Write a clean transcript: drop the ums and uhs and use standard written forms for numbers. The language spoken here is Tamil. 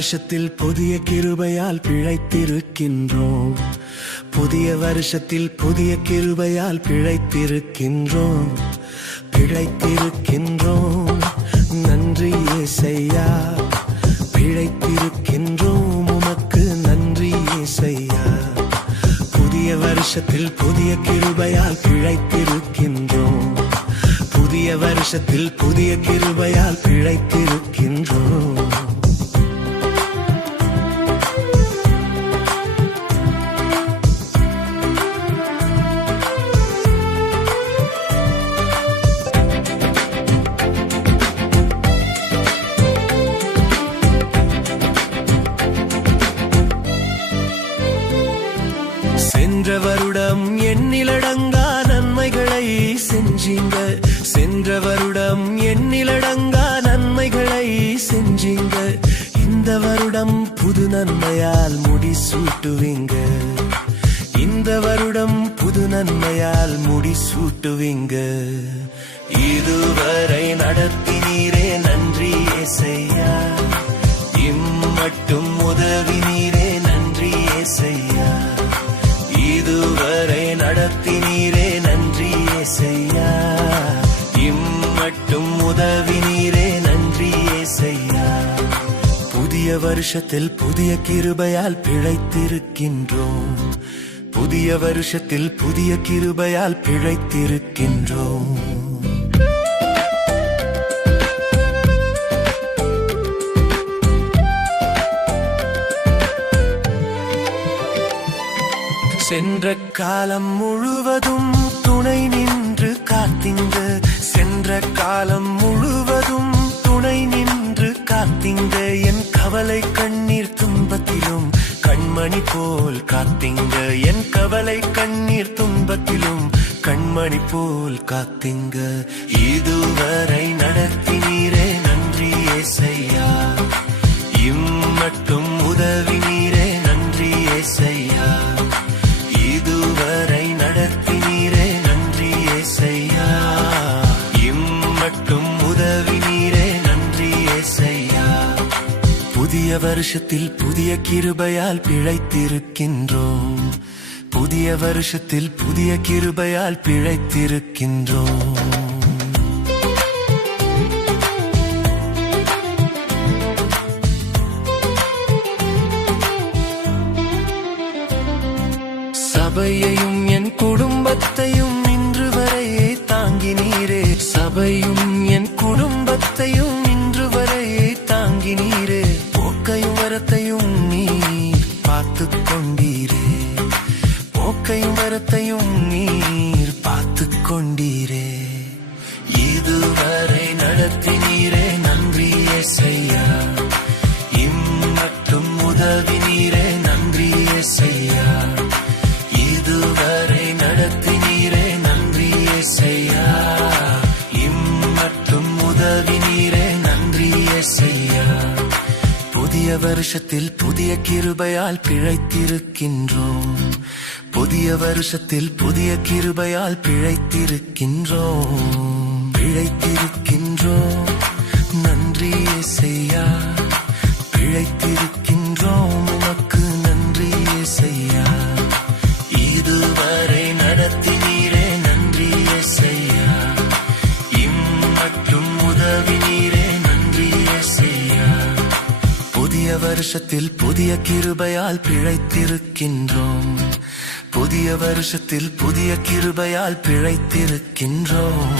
வருஷத்தில் புதிய கிருபையால் பிழைத்திருக்கின்றோம். புதிய வருஷத்தில் புதிய கிருபையால் பிழைத்திருக்கின்றோம். நன்றி இயேசையா, பிழைத்திருக்கின்றோம். உமக்கு நன்றி இயேசையா. புதிய வருஷத்தில் புதிய கிருபையால் பிழைத்திருக்கின்றோம். புதிய வருஷத்தில் புதிய கிருபையால் பிழைத்திருக்கின்றோம். சென்ற வருடம் எண்ணிலடங்கா நன்மைகளை செஞ்சீங்க. சென்ற வருடம் எண்ணிலடங்கா நன்மைகளை செஞ்சீங்க. இந்த வருடம் புது நன்மையால் முடிசூட்டுவீங்க. இந்த வருடம் புது நன்மையால் முடிசூட்டுவீங்க. இதுவரை நடத்தினீரே நன்றி இயேசையா. இம்மட்டும் உதவினீரே நன்றி இயேசையா. இதுவரை நடத்தினீரே நன்றி இயேசையா. இம்மட்டும் உதவினீரே நன்றி இயேசையா. புதிய வருஷத்தில் புதிய கிருபையால் பிழைத்திருக்கின்றோம். புதிய வருஷத்தில் புதிய கிருபையால் பிழைத்திருக்கின்றோம். சென்ற காலம் முழுவதும் துணை நின்று காத்தீங்க. சென்ற காலம் முழுவதும் துணை நின்று காத்தீங்க. என் கவலை கண்ணீர் துன்பத்திலும் கண்மணி போல் காத்தீங்க. என் கவலை கண்ணீர் துன்பத்திலும் கண்மணி போல் காத்தீங்க. இதுவரை நடத்தினீரே நன்றி இயேசையா. இம்மட்டும் உதவினீரே நன்றி இயேசையா. இதுவரை நடத்தினீரே நன்றி இயேசையா. இம்மட்டும் உதவினீரே நன்றி இயேசையா. புதிய வருஷத்தில் புதிய கிருபையால் பிழைத்திருக்கின்றோம். புதிய வருஷத்தில் புதிய கிருபையால் பிழைத்திருக்கின்றோம். சபையையும் என் குடும்பத்தையும் இன்று வரையே தாங்கினீரே. சபையும் என் குடும்பத்தையும் இன்று வரையே தாங்கினீரே. போக்கையும் வரத்தையும் நீர் பார்த்து கொண்டீரே. போக்கையும் வரத்தையும் நீர் பார்த்து கொண்டீரே. இதுவரை நடத்தினீரே நன்றி இயேசையா. இம்மட்டும் உதவினீரே நன்றி இயேசையா. இதுவரை நடத்தினீரே நன்றி இயேசையா. இம்மட்டும் உதவினீரே நன்றி இயேசையா. புதிய வருஷத்தில் புதிய கிருபையால் பிழைத்திருக்கின்றோம். புதிய வருஷத்தில் புதிய கிருபையால் பிழைத்திருக்கின்றோம். நன்றி இயேசையா. பிழைத்திருக்கின்றோம். உமக்கு நன்றி இயேசையா. இதுவரை நடத்தினீரே நன்றி இயேசையா. இம்மட்டும் உதவினீரே நன்றி இயேசையா. புதிய வருஷத்தில் புதிய கிருபையால் பிழைத்திருக்கின்றோம். புதிய வருஷத்தில் புதிய கிருபையால் பிழைத்திருக்கின்றோம்.